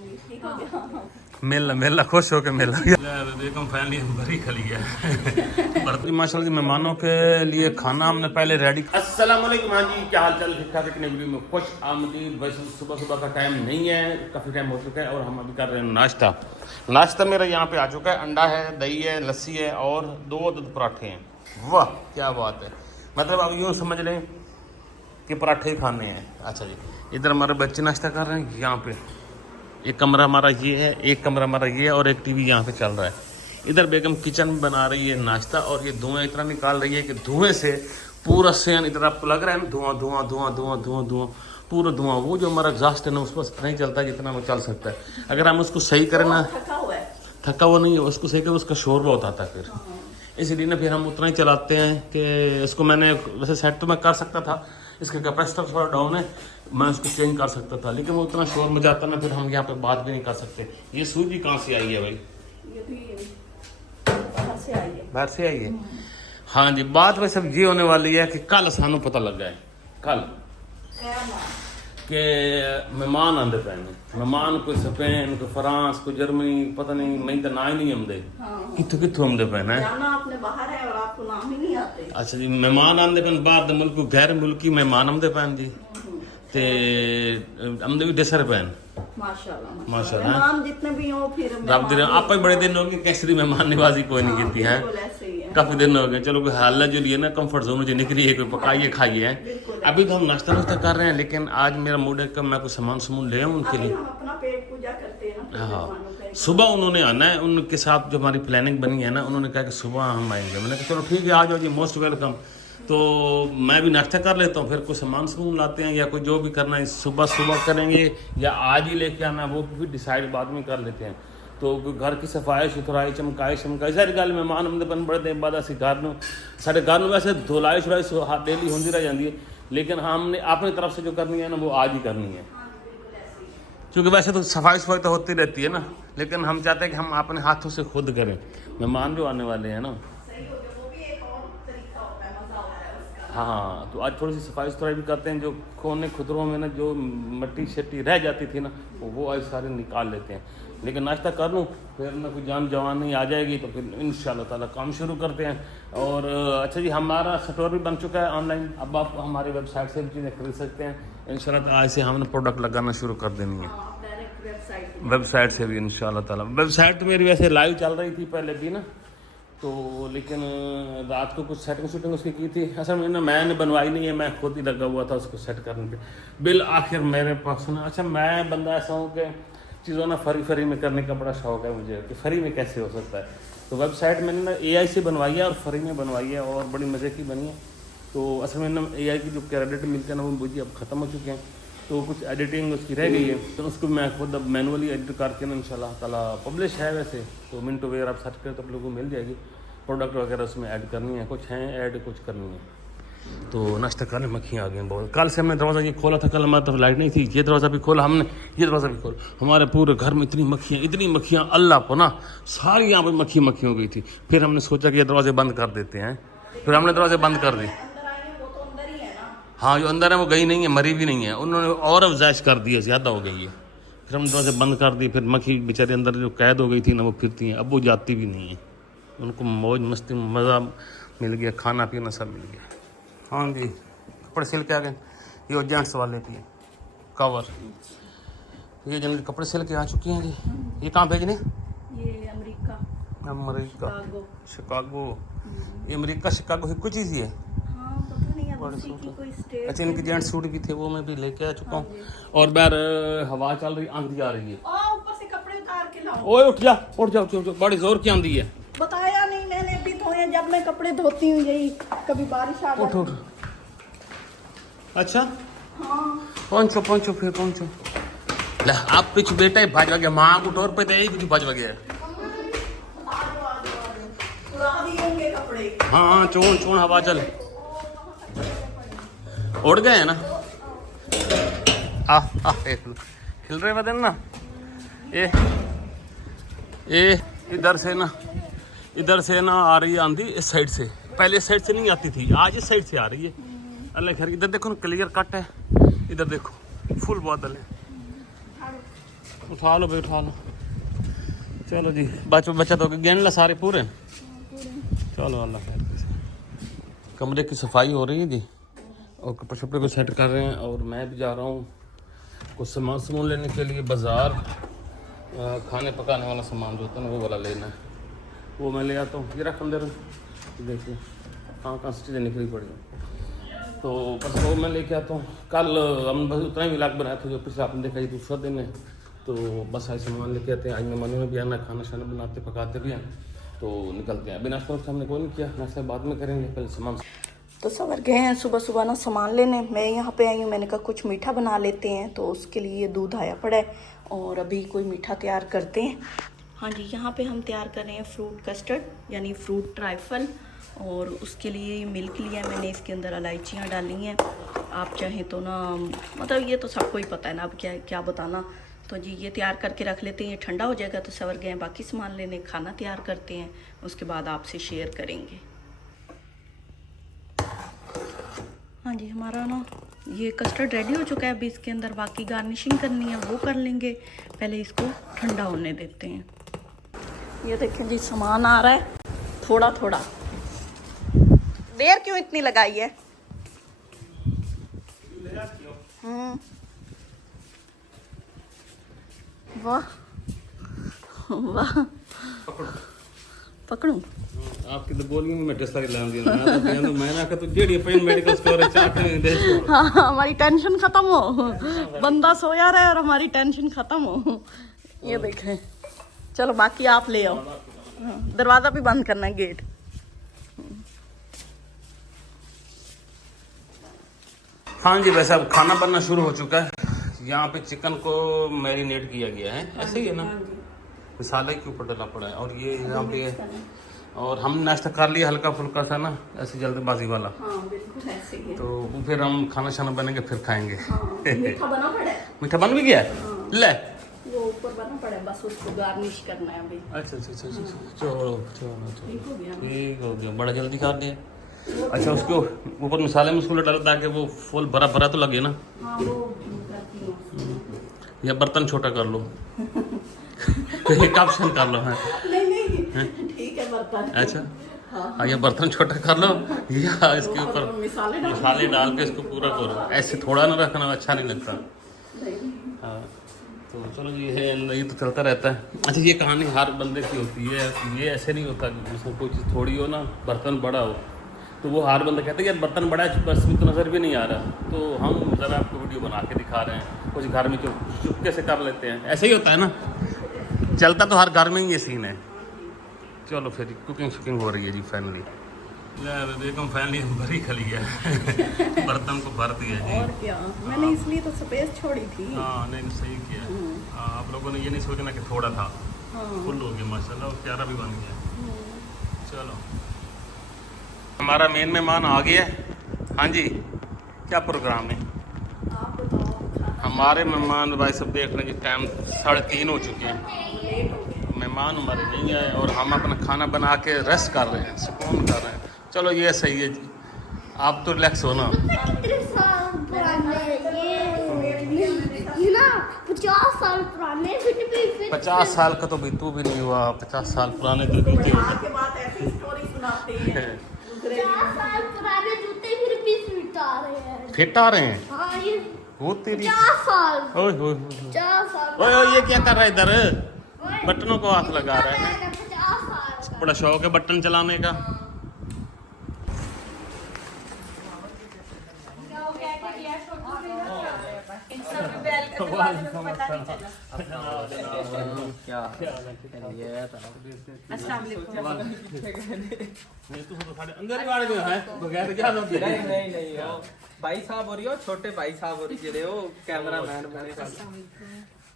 आऊंगी, ठीक हो गया। मेला मेला खुश होके मेला बेगम फैमिली भरी खली है। माशाल्लाह जी मेहमानों के लिए खाना हमने पहले रेडी। अस्सलाम वालेकुम, हाँ जी क्या हाल चाल, ठीक ठाक है। वीडियो में खुश आमदीद। वैसे सुबह सुबह का टाइम नहीं है, काफ़ी टाइम हो चुका है और हम अभी कर रहे हैं नाश्ता। नाश्ता मेरा यहाँ पे आ चुका है, अंडा है, दही है, लस्सी है और 2 दूध पराठे हैं। वाह क्या बात है, मतलब अब यूँ समझ लें कि पराठे ही खाने हैं। अच्छा जी, इधर हमारे बच्चे नाश्ता कर रहे हैं। यहाँ पे एक कमरा हमारा ये है, एक कमरा हमारा ये है और एक टीवी यहाँ पे चल रहा है। इधर बेगम किचन में बना रही है नाश्ता और ये धुआं इतना निकाल रही है कि धुएं से पूरा सेन इधर आपको लग रहा है ना, धुआं धुआं धुआं धुआं धुआं धुआं पूरा धुआं। वो जो हमारा एग्जॉस्ट है ना उस पर नहीं चलता जितना वो चल सकता है। अगर हम उसको सही करें ना, थका हुआ नहीं है, उसको सही करें उसका शोर बहुत आता है फिर, इसलिए ना फिर हम उतना ही चलाते हैं कि इसको मैंने वैसे सेट तो मैं कर सकता था, इसका कैपेसिटर थोड़ा डाउन है, मैं उसको चेंज कर सकता था, लेकिन वो उतना शोर में जाता ना फिर हम यहाँ पे बात भी नहीं कर सकते। ये सूजी कहाँ से आई है भाई? ये भी बाहर से आई है। बाहर से आई है। हाँ जी, बात वैसे ये होने वाली है कि कल सानू पता लग गया है कल के मेहमान आंदे पे ने, मेहमान कोई स्पेन कोई फ्रांस कोई जर्मनी पता नहीं, मैं तो ना ही नहीं आंदे कितों कितों आंदे पे ने। आपने बाहर है और आपको नाम ही नहीं आते। अच्छा जी, मेहमान आंदे पे बाहर दे मुल्क गैर मुल्की मेहमान आंदे पे जी ते आंदे भी डेसर पे माशाल्लाह माशाल्लाह मेहमान जितने भी हो फिर रब दे आप ही बड़े दिन हो गए कैसरी मेहमान नवाजी कोई नहीं की है, काफी दिन हो गए। चलो कोई हाल जो लिए ना कंफर्ट जोन जो निकली है, कोई पकाइए खाइए है। अभी तो हम नाश्ता नाश्ता कर रहे हैं, लेकिन आज मेरा मूड है कि मैं कुछ सामान सामान ले आऊँ उनके लिए। अपना पेट पूजा करते हैं। हाँ, सुबह उन्होंने आना है, उनके साथ जो हमारी प्लानिंग बनी है ना, उन्होंने कहा कि सुबह हम आएंगे। मैंने कहा चलो ठीक है आ जाओ जी, मोस्ट वेलकम। तो मैं भी नाश्ता कर लेता हूँ, फिर कुछ सामान सामान लाते हैं या कोई जो भी करना है सुबह सुबह करेंगे या आज ही लेके आना वो भी डिसाइड बाद में कर लेते हैं। तो घर की सफाई सुथराई चमकाई शमकाई सारी गल मेहमान आंदे पन बड़े दिन बाद असीं घर नूं साडे घर नूं वैसे धुलाई शुलाई डेली होंदी रह जाती है, लेकिन हमने अपनी तरफ से जो करनी है ना वो आज ही करनी है, क्योंकि वैसे तो सफाई सफाई तो होती रहती है ना, लेकिन हम चाहते हैं कि हम अपने हाथों से खुद करें। मेहमान जो आने वाले हैं ना, हाँ, तो आज थोड़ी सी सफाई सुथराई भी करते हैं। जो कोने खुदरों में ना जो मट्टी शट्टी रह जाती थी ना वो आज सारे निकाल लेते हैं। लेकिन नाश्ता कर लूँ फिर ना कोई जान जवानी आ जाएगी तो फिर इंशाल्लाह ताला काम शुरू करते हैं। और अच्छा जी, हमारा स्टोर भी बन चुका है ऑनलाइन, अब आप हमारी वेबसाइट से भी चीज़ें खरीद सकते हैं इंशाल्लाह। आज से हमने प्रोडक्ट लगाना शुरू कर देनी है वेबसाइट से भी इंशाल्लाह ताला। वेबसाइट तो मेरी वैसे लाइव चल रही थी पहले भी ना, तो लेकिन रात को कुछ सेटिंग शूटिंग उसकी की थी। असल में ना मैंने बनवाई नहीं है, मैं खुद ही लगा हुआ था उसको सेट करने पे। बिल आखिर मेरे पास ना, अच्छा मैं बंदा ऐसा हूँ कि चीज़ों ना फ्री में करने का बड़ा शौक है मुझे कि फ्री में कैसे हो सकता है। तो वेबसाइट मैंने ना AI से बनवाई है और फ्री में बनवाई है और बड़ी मज़े की बनी है। तो असल में ना AI की जो क्रेडिट मिलते हैं ना वो मुझे अब ख़त्म हो चुके हैं, तो कुछ एडिटिंग उसकी रह गई है, तो उसको मैं खुद अब मैनुअली एडिट करके ना इंशाल्लाह ताला पब्लिश है वैसे तो मिनटो वेयर आप सर्च करें तो आप लोगों को मिल जाएगी। प्रोडक्ट वगैरह उसमें ऐड करनी है, कुछ हैं ऐड कुछ करनी है। तो नाश्ता करने मक्खियाँ आ गई बहुत। कल से हमने दरवाज़ा ये खोला था, कल हमारे तरफ लाइट नहीं थी, ये दरवाज़ा भी खोला हमने, ये दरवाज़ा भी खोला, हमारे पूरे घर में इतनी मक्खियाँ अल्लाह को ना सारी यहाँ पर मक्खी हो गई थी। फिर हमने सोचा कि ये दरवाजे बंद कर देते हैं, फिर हमने दरवाजे बंद कर दिए। हाँ, जो अंदर है वो गई नहीं है, मरी भी नहीं है, उन्होंने और अफजाइश कर दी है, ज़्यादा हो गई है। फिर हमने दरवाजे बंद कर दिए, फिर मक्खी बेचारे अंदर जो कैद हो गई थी ना वो फिरती हैं, अब वो जाती भी नहीं है। उनको मौज मस्ती मज़ा मिल गया, खाना पीना सब मिल गया। हाँ जी, कपड़े सिल के आ गए, ये जेंट्स वाले की कवर, ये जिनके कपड़े सिल के आ चुके हैं जी। ये कहाँ भेजने? ये अमेरिका शिकागो। ये अमेरिका शिकागो ही कुछ चीज़ है। अच्छा, इनके जेंट्स सूट भी थे वो मैं भी लेके आ चुका हूँ। और बाहर हवा चल रही, आंधी आ रही है। ऊपर से कपड़े उतार के लाओ। ओए उठ जाओ, बड़ी जोर की आंधी है। बताया नहीं मैंने, अभी धोए जब मैं कपड़े धोती हूँ यही कभी बारिश आ उठ। अच्छा हाँ, पहुंचो फिर पहुंचो। ले आप पीछे बेटा ही भाजवा गया, माँ को टोर पे यही कुछ भाजवा गया। हाँ चोन हवा चल उड़ गए हैं ना। हिल रहे बदन ना। ये इधर से ना आ रही है आंधी इस साइड से, पहले इस साइड से नहीं आती थी, आज इस साइड से आ रही है। अल्लाह खैर। इधर देखो ना क्लियर कट है, इधर देखो फुल बादल है। उठा लो भाई उठा लो। चलो जी बच्चा तो गिन ला सारे पूरे। चलो अल्लाह खैर। कमरे की सफाई हो रही है जी और कपड़े शपड़े को सेट कर रहे हैं और मैं भी जा रहा हूँ कुछ सामान लेने के लिए बाज़ार। खाने पकाने वाला सामान जो होता है ना वो वाला लेना है, वो मैं ले आता हूँ। ये रख अंदर देखिए कहाँ से चीज़ें निकली पड़ी हैं, तो बस वो मैं लेके आता हूँ। कल हम बस उतना ही व्लॉग बनाया था जो पिछले आपने देखा, ये दूसरा दिन है। तो बस आज सामान लेके आते हैं। आज मेहमानों ने भी आना, खाना शाना बनाते पकाते भी हैं, तो निकलते हैं। अभी नाश्ता हमने कोई नहीं किया, नाश्ता बाद में करेंगे, पहले सामान। तो सवर गए हैं सुबह सुबह ना सामान लेने। मैं यहाँ पे आई हूँ, मैंने कहा कुछ मीठा बना लेते हैं, तो उसके लिए दूध आया पड़ा है और अभी कोई मीठा तैयार करते हैं। हाँ जी, यहाँ पे हम तैयार कर रहे हैं फ्रूट कस्टर्ड यानी फ्रूट ट्राइफल, और उसके लिए मिल्क लिया है मैंने, इसके अंदर इलायचियाँ डाली हैं। आप चाहें तो ना, मतलब ये तो सबको ही पता है ना, अब क्या क्या बताना। तो जी ये तैयार करके रख लेते हैं, ये ठंडा हो जाएगा तो सवर गए बाकी सामान लेने, खाना तैयार करते हैं, उसके बाद आपसे शेयर करेंगे। हाँ जी, हमारा ना ये कस्टर्ड रेडी हो चुका है। अभी इसके अंदर बाकी गार्निशिंग करनी है वो कर लेंगे, पहले इसको ठंडा होने देते हैं। ये देखें जी सामान आ रहा है थोड़ा थोड़ा। देर क्यों इतनी लगाई है? वाह वाह, पकड़ूं? आपकी तो बोलियों में मैं सारी ला दी ना, तो मैं ना का तो जेडी पेन मेडिकल स्टोर है चाट में दे। हाँ, हमारी टेंशन खत्म हो, बंदा सोया रहे और हमारी टेंशन खत्म हो। ये देखें, चलो बाकी आप ले आओ। दरवाजा भी बंद करना है, गेट। हाँ जी, वैसे अब खाना बनना शुरू हो चुका है। यहाँ पे चिकन को मैरिनेट किया गया है, ऐसे ही है ना, मसाला के ऊपर डाला पड़ा है। और ये यहाँ पे और हम नाश्ता कर लिया हल्का फुल्का सा ना, ऐसे जल्दबाजी वाला। हाँ बिल्कुल ऐसे ही है। तो फिर हम खाना शाना बनेंगे फिर खाएंगे। हाँ, मीठा बना पड़ा है। मीठा बन भी गया है? हाँ। ले वो ऊपर बना पड़ा है, बस उसको गार्निश करना है अभी। अच्छा अच्छा अच्छा अच्छा, चलो चलो ठीक हो गया। ठीक हो गया, बड़ा जल्दी कर दिया। अच्छा, उसको ऊपर मसाले मसूले डालो ताकि वो फुल भरा भरा तो लगे ना। हाँ वो करती हूँ। या बर्तन छोटा कर लो तो एक ऑप्शन कर लो। हाँ नहीं ठीक है बर्तन। अच्छा हाँ, ये बर्तन छोटा कर लो या इसके ऊपर मसाले डाल के इसको पूरा करो। ऐसे थोड़ा ना रखना, अच्छा नहीं लगता। हाँ तो चलो ये तो चलता रहता है। अच्छा, ये कहानी हर बंदे की होती है, ये ऐसे नहीं होता कि उसमें कोई चीज़ थोड़ी हो ना, बर्तन बड़ा हो तो वो हर बंदा कहता है यार बर्तन बड़ा है, बस में तो नज़र भी नहीं आ रहा। तो हम ज़रा आपको वीडियो बना के दिखा रहे हैं, कुछ घर में जो चुपके से कर लेते हैं, ऐसे ही होता है ना, चलता तो हर घर में ही ये सीन है। चलो फिर कुकिंग शुकिंग हो रही है जी फाइनली। बेगम फाइनली भरी खली है बर्तन को भर दिया जी। और क्या, मैंने इसलिए तो स्पेस छोड़ी थी। हाँ नहीं सही किया। आप लोगों ने ये नहीं सोचना कि थोड़ा था, फुल हो गया माशाल्लाह, और प्यारा भी बन गया। चलो हमारा मेन मेहमान आ गया है। हाँ जी, क्या प्रोग्राम है? आप बताओ। हमारे मेहमान भाई सब देख रहे हैं कि टाइम 3:30 हो चुके हैं, मेहमान हमारे नहीं आए और हम अपना खाना बना के रेस्ट कर रहे हैं, सुकून कर रहे हैं। चलो ये सही है जी, आप तो रिलैक्स हो ना। 50 साल पुराने 50 साल का तो भी तू भी नहीं हुआ, 50 साल पुराने तो जूते के बाद ऐसी स्टोरी सुनाते हैं। 50 साल पुराने जूते फिर भी फिट आ रहे हैं। फिट आ रहे हैं? हाँ ये वो तेरी 50 साल ओए ओए 50 साल। ओए ओए, ये क्या कर रहा है इधर? बटनों को हाथ लगा रहा है। 50 साल बड़ा शौक है बटन चलाने का। अंदर ही वाले जो है बगैर क्या नहीं भाई साहब हो रही हो, छोटे भाई साहब हो रही जेड़े हो कैमरामैन बने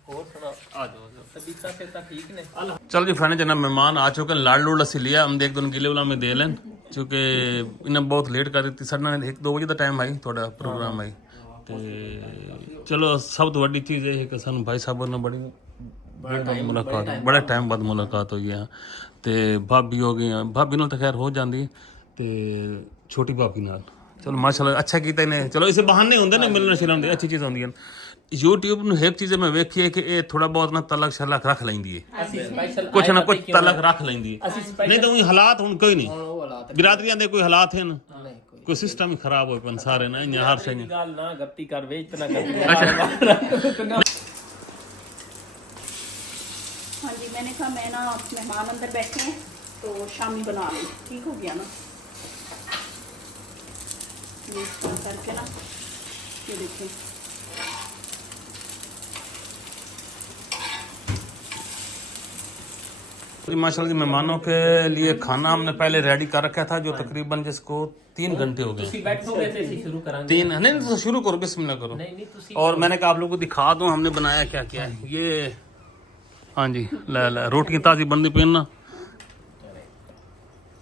और सुना आ जाओ। तबीयत से ठीक ने। चलो जी फ्रेंड जना मेहमान आ चुके हैं, लाड़ लूड़ असी लिया हम देख दोनों गिले वाला में दे लें क्योंकि इन्हें बहुत लेट कर दी साढ़े 1-2 बजे का टाइम आई थोड़ा प्रोग्राम आई। तो चलो सब तो वड्डी चीज़ है कि सानू भाई साहब ने बड़ी मुलाकात बड़े टाइम बाद मुलाकात हुई है। तो भाभी हो गई, भाभी नाल तो खैर हो जाती है, तो छोटी भाभी नाल चलो माशाल्लाह अच्छा किया इन्हें। चलो इसे बहाने होंगे ना मिलने शिलने अच्छी चीज़ होंगी। YouTube ਨੂੰ ਇੱਕ ਚੀਜ਼ ਮੈਂ ਵੇਖੀ ਹੈ ਕਿ ਇਹ ਥੋੜਾ ਬਹੁਤ ਨਾ ਤਲਕ ਸ਼ਲਕ ਰੱਖ ਲੈਂਦੀ ਹੈ, ਅਸੀਂ ਸਪੈਸ਼ਲ ਕੁਛ ਨਾ ਕੁਛ ਤਲਕ ਰੱਖ ਲੈਂਦੀ ਹੈ, ਨਹੀਂ ਤਾਂ ਉਹੀ ਹਾਲਾਤ ਹੁਣ ਕੋਈ ਨਹੀਂ ਉਹ ਹਾਲਾਤ ਬਿਰਾਦਰੀਆਂ ਦੇ ਕੋਈ ਹਾਲਾਤ ਹਨ, ਨਹੀਂ ਕੋਈ ਸਿਸਟਮ ਹੀ ਖਰਾਬ ਹੋਏ ਪਨ ਸਾਰੇ ਨਾ ਇੰਨੇ ਹਰ ਸ਼ੈ ਗੱਲ ਨਾ ਗਲਤੀ ਕਰ ਵੇ ਇਤਨਾ कर हाँ जी, मैंने कहा मैं ना मेहमान अंदर बैठे हैं तो शामी बना ली, ठीक हो गया ना। ये इस तरह करके ना, ये देखिए माशाल्लाह जी मेहमानों के लिए खाना हमने पहले रेडी कर रखा था, जो तकरीबन जिसको 3 घंटे हो गए। बैठोगे तो इसी शुरू करांगे। 3 नहीं तो शुरू करो, बिस्मिल्लाह करो। नहीं तुसी और मैंने कहा आप लोगों को दिखा दूं हमने बनाया क्या क्या है। ये हाँ जी, ला रोटी ताजी बननी पे ना,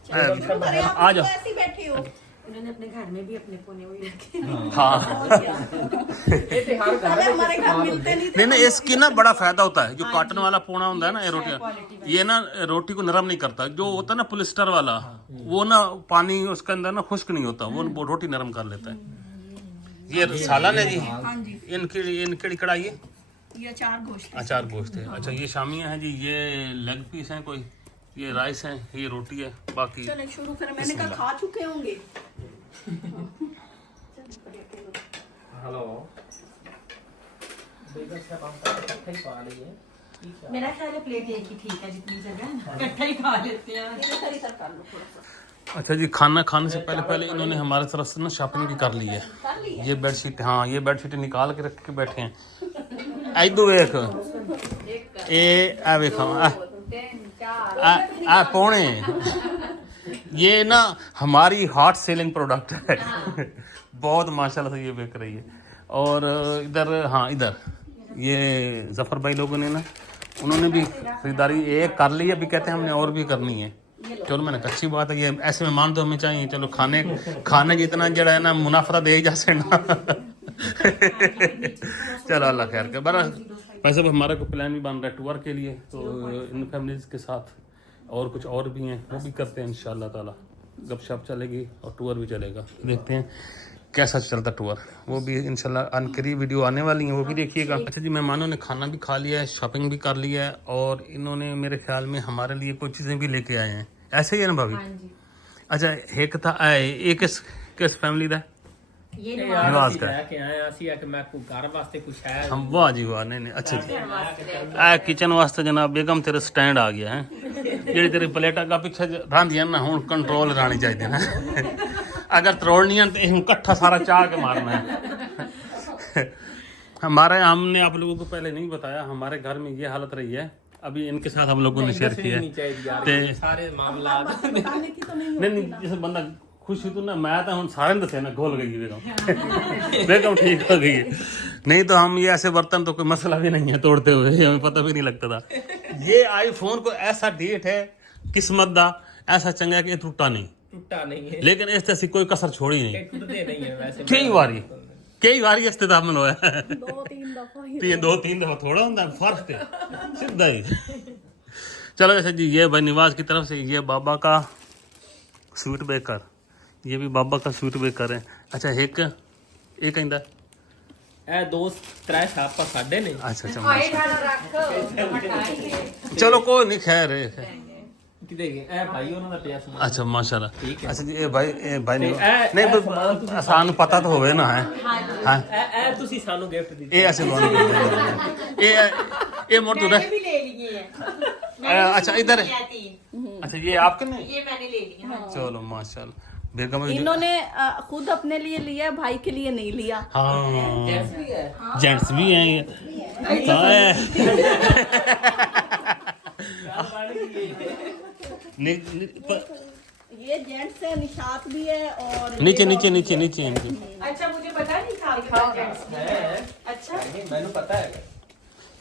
आ जाओ। ऐसे बैठे हो, उन्होंने अपने घर में भी अपने पोने वही रखे। हाँ ਇਹ ਹਰ ਘਰ अरे हमारे घर मिलते नहीं थे। नहीं इसकी ना बड़ा फायदा होता है, जो कॉटन वाला पोना होता है ना ये रोटी, ये ना रोटी को नरम नहीं करता। जो होता है ना पॉलिस्टर वाला, वो ना पानी उसके अंदर ना खुश्क नहीं होता, वो रोटी नरम कर लेता है। ये सालन है जी, हाँ जी, इनकी कढ़ाई है, ये अचार गोश्त है। अचार गोश्त है। अच्छा ये शामियाँ हैं जी, ये लेग पीस हैं, कोई ये राइस है, ये रोटी है, बाकी चले शुरू करें। मैंने कहा खा चुके होंगे। हेलो बेगम साहब हम इकट्ठा ही खा लिए ठीक है। मेरा ख्याल है प्लेट एक ही ठीक है, जितनी जगह है ना, इकट्ठा ही खा लेते हैं। इधर इधर कर लो थोड़ा सा। अच्छा जी, खाना खाने से पहले इन्होंने हमारे तरफ से ना शॉपिंग भी कर ली है। ये बेडशीट, हाँ ये बेडशीट निकाल के रख के बैठे हैं। इधर वेख, ए वेखो आ पौने, ये ना हमारी हॉट सेलिंग प्रोडक्ट है। बहुत माशाल्लाह से ये बिक रही है। और इधर, हाँ इधर ये जफर भाई लोगों ने ना, उन्होंने भी खरीदारी एक कर ली है, अभी कहते हैं हमने और भी करनी है। चलो मैंने अच्छी बात है, ये ऐसे में मान तो हमें चाहिए। चलो खाने जितना जड़ा है ना मुनाफा दे ही जा सकना। चलो अल्लाह खैर कर। बस वैसे हमारा को प्लान भी बन रहा है टूर के लिए, तो इन फैमिलीज के साथ और कुछ और भी हैं, वो भी करते हैं इंशाल्लाह ताला। गपशप चलेगी और टूर भी चलेगा, देखते हैं कैसा चलता टूर। वो भी इंशाल्लाह अनकरीब वीडियो आने वाली है, वो भी देखिएगा। अच्छा जी, मेहमानों ने खाना भी खा लिया है, शॉपिंग भी कर लिया है, और इन्होंने मेरे ख्याल में हमारे लिए कुछ चीज़ें भी लेके आए हैं। ऐसे ही है ना भाभी? अच्छा एक था ये किस फैमिली का? ये निवाज का के आए ਅਸੀਂ ਆ ਕਿ ਮੈਂ ਕੋ ਘਰ ਵਾਸਤੇ ਕੁਛ ਹੈ। हम वाह जी वाह, नहीं नहीं अच्छा जी। किचन वास्ते जनाब बेगम तेरे स्टैंड आ गया है। जेडी तेरी प्लेटा का पीछे रही ना, हूँ कंट्रोल रहनी चाहिए ना। अगर तरोड़नी है तो इकट्ठा सारा चाह के मारना है। हमने आप लोगों को पहले नहीं बताया, हमारे घर में ये हालत रही है। अभी इनके साथ हम लोगों ने शेयर किया है सारे मामला। नहीं जैसे बंदा खुश हुई तो ना, मैं तो हम सारे दसे ना घोल गई बेगम। बेगम ठीक हो गई है। नहीं तो हम ये ऐसे बर्तन तो कोई मसला भी नहीं है तोड़ते हुए, हमें पता भी नहीं लगता था। ये आईफोन को ऐसा डेट है किस्मत दा, ऐसा चंगा है कि टूटा नहीं है, लेकिन इस तरह कोई कसर छोड़ी नहीं। टूटते नहीं है वैसे। कई बारी इस्तेमाल होया, 2-3 दफा थोड़ा होता है फर्क है सीधा ही। चलो ऐसे जी, ये भाई निवाज की तरफ से ये बाबा का स्वीट बेकर, ये भी बाबा का स्वीट बेकर है। अच्छा एक कहता ਇਹ ਦੋਸਤ ਤਰੇ ਛਾਪਾ ਸਾਡੇ ਨੇ। अच्छा अच्छा आए खाना रख चलो कोई नहीं, खैर है। ਕਿਤੇ ਇਹ ਭਾਈ ਉਹਨਾਂ ਦਾ ਪਿਆ ਸਮਾਨ। अच्छा माशाल्लाह। अच्छा जी ये भाई ਇਹ नहीं आसान पता तो होवे ना है। हाँ ਇਹ ਤੁਸੀਂ ਸਾਨੂੰ ਗਿਫਟ ਦਿੱਤੀ। ये ऐसे लोन ये मोड़ तो मैंने भी ले लिए हैं। अच्छा इधर है। 3 अच्छा ये आपके नहीं? ये मैंने ले लिए हैं। चलो माशाल्लाह। बेगम इन्होंने खुद अपने लिए लिया, भाई के लिए नहीं लिया। हाँ जेंट्स भी है। जेंट्स भी हैं ये। ये जेंट्स है, निशात भी है, और नीचे नीचे नीचे नीचे नीचे। अच्छा मुझे पता नहीं था आपके जेंट्स है अच्छा ਮੈਨੂੰ ਪਤਾ ਹੈ।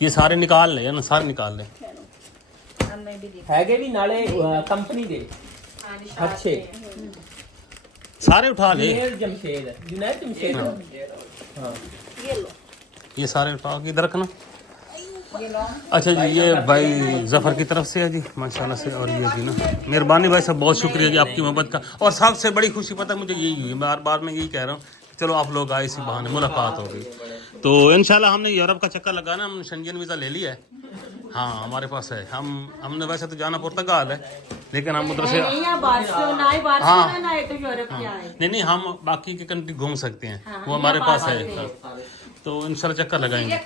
ये सारे निकाल ले ना, सारे निकाल ले। हमने भी देखा। ਹੈਗੇ ਵੀ ਨਾਲੇ ਕੰਪਨੀ ਦੇ हाँ, निशात अच्छे। के। सारे उठा ले, जुनैद जमशेद हाँ ये लो। ये सारे उठा के इधर रखना। अच्छा जी ये भाई जफर की तरफ से है जी माशाल्लाह से। और ये जी ना मेहरबानी भाई साहब, बहुत शुक्रिया जी आपकी मोहब्बत का। और सबसे बड़ी खुशी पता है मुझे यही हुई, बार बार मैं यही कह रहा हूँ, चलो आप लोग आए, इसी बहाने मुलाकात हो गई। तो इंशाल्लाह हमने यूरोप का चक्कर लगाना, हमने शेंगेन वीज़ा ले लिया है। हाँ हमारे पास है। हमने वैसे तो जाना पुर्तगाल है, लेकिन हम उधर से नहीं, या बार्सिलोना है, बार्सिलोना ना है तो यूरोप क्या है। नहीं हम बाकी की कंट्री घूम सकते हैं, वो हमारे पास है। तो इंशाल्लाह चक्कर लगाएंगे।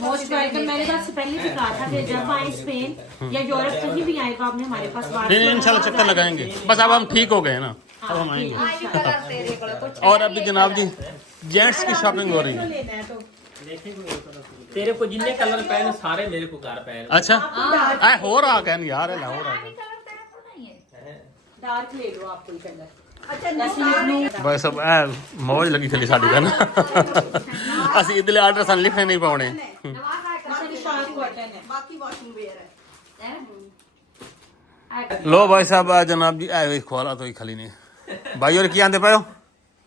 Most welcome. मैंने तो आपसे पहले भी कहा था कि जब आए स्पेन या यूरोप कहीं भी आए तो आपने हमारे पास नहीं इंशाल्लाह चक्कर लगाएंगे। बस अब हम ठीक हो गए ना, अब हम आएंगे। और अभी जनाब जी जेंट्स की शॉपिंग हो रही है। तेरे को जिन्ने कलर पहने सारे मेरे को कार पहने। अच्छा हो रहा कहन यार है हो रहा डार्क ले लो आप कोई कलर। भाई सब मौज लगी खली साड़ी का ना। ਅਸੀਂ ਇਦਲੇ ਆਰਡਰ ਸਾਨੂੰ ਲਿਖਣੇ ਨਹੀਂ ਪਾਉਣੇ। बाकी वॉशिंग वेयर है। लो भाई साहब जनाब जी ऐ खोला तो ही खली नहीं भाई। और की आंदे पायो?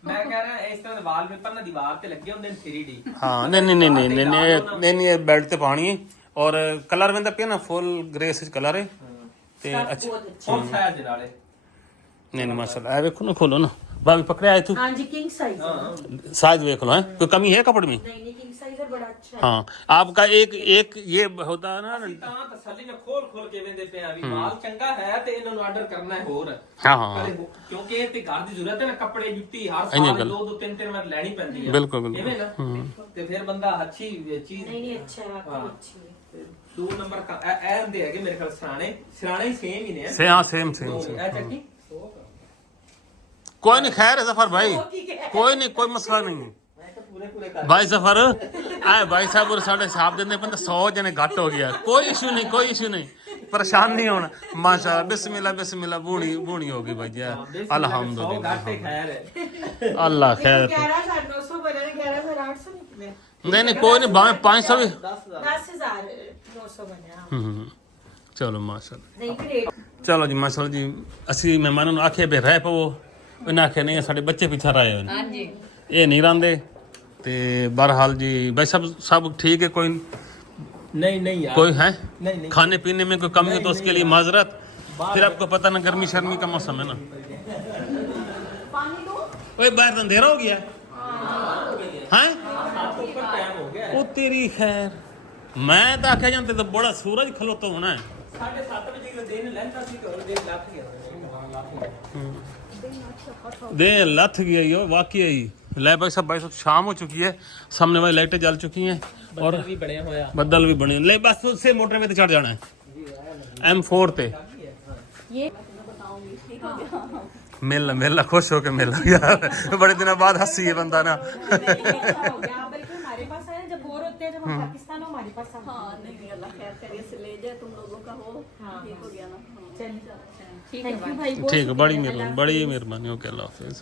मैं कह रहा इस तरह वालपेपर ना दीवार ते लगे होंदे 3D। हाँ नहीं बेड ते पानी और कलर में पिया ना फुल ग्रे से कलर है ते अच्छा और साइज दे नाले नहीं माशाल्लाह। ऐ देखो ना खोलो ना भाभी पकड़े आए तू हाँ जी किंग साइज। साइज देख लो है कोई कमी है कपड़े में? नहीं किंग साइज है, बड़ा अच्छा है। हाँ आपका एक ये होता है ना। ਤਾਂ ਤਸੱਲੀ ਨਾਲ ਖੋਲ ਕੇ ਵੇਂਦੇ ਪਏ ਆ ਵੀ ਮਾਲ ਚੰਗਾ ਹੈ ਤੇ ਇਹਨਾਂ ਨੂੰ ਆਰਡਰ ਕਰਨਾ ਹੈ ਹੋਰ। हाँ ਕਿਉਂਕਿ ਇਹ ਤੇ ਘਰ ਦੀ ਜ਼ਰੂਰਤ ਹੈ ਨਾ, ਕੱਪੜੇ ਜੁੱਤੀ ਹਰ ਇੰਨੀ ਸਾਲ ਗੱਲ। 2 3 ਵਾਰ ਲੈਣੀ ਪੈਂਦੀ ਹੈ। बिल्कुल ਇਵੇਂ ਨਾ ਤੇ ਫਿਰ ਬੰਦਾ ਅੱਛੀ ਚੀਜ਼। नहीं अच्छा है, आपको अच्छी है। 2 ਨੰਬਰ ਇਹ ਹੁੰਦੇ ਹੈਗੇ ਮੇਰੇ ਖਿਆਲ ਸਰਾਣੇ ਹੀ ਸੇਮ ਹੀ ਨੇ। से हाँ सेम ਇਹ ਚੱਕੀ कोई नहीं खैर है जफर भाई कोई नहीं कोई मसला नहीं है भाई जफर आए भाई साहब और साढ़े साहब देने बंदा 100 जने घट हो गया। कोई इशू नहीं परेशान नहीं होना माशाल्लाह। बिस्मिल्लाह बूढ़ी होगी भाई जी अल्हम्दुलिल्लाह। अल्लाह खैर। 11,900 बने 11,800 निकले। नहीं कोई नहीं भावे 500 भी 10,900 बने। चलो माशाल्लाह। नहीं फिर चलो जी माशाल्लाह जी। ਅਸੀਂ ਮਹਿਮਾਨਾਂ ਨੂੰ ਆਖਿਆ ਵੀ ਰਹਿ ਪਵੋ, ਉਹਨਾਂ ਆਖਿਆ ਨਹੀਂ ਸਾਡੇ ਬੱਚੇ ਪਿੱਛੇ ਰਹੇ ਹੋਏ ਨੇ। ਹਾਂਜੀ ਇਹ ਨਹੀਂ ਰਹਿੰਦੇ ਤੇ बहरहाल जी भाई सब ठीक है। कोई नहीं यार कोई है नहीं खाने पीने में कोई कमी हो तो उसके लिए माजरत। फिर आपको पता ना गर्मी शर्मी का मौसम है ना। ओए बाहर तो अंधेरा हो गया हैं ओ तेरी खैर। मैं तो आख्या जानते तो बड़ा सूरज खलोता होना है। 7:30 ਵਜੇ ਦਾ ਦਿਨ ਲੈਂਦਾ ਸੀ ਤੇ ਹੋਰ ਦਿਨ ਲੱਥ ਗਿਆ। दे लथ गया यो वाकई ही। ले भाई साहब शाम हो चुकी है, सामने वाली लाइटें जल चुकी हैं और भी बने होया बदल भी बने। ले बस उससे मोटर में तो चढ़ जाना है M4 ते। ये मेला खुश हो के मेला यार बड़े दिनों बाद हंसी है बंदा ना। अच्छा हो गया। बल्कि हमारे पास आए जब बोर होते हैं, जब हम पाकिस्तान हो हमारे पास हाँ नहीं अल्लाह खैर करिए से ले जाए तुम लोगों का हो। हाँ। ठीक हो गया ना। चलिए ठीक है भाई। ठीक है बड़ी मेहरबानी ओके अल्लाह हाफिज।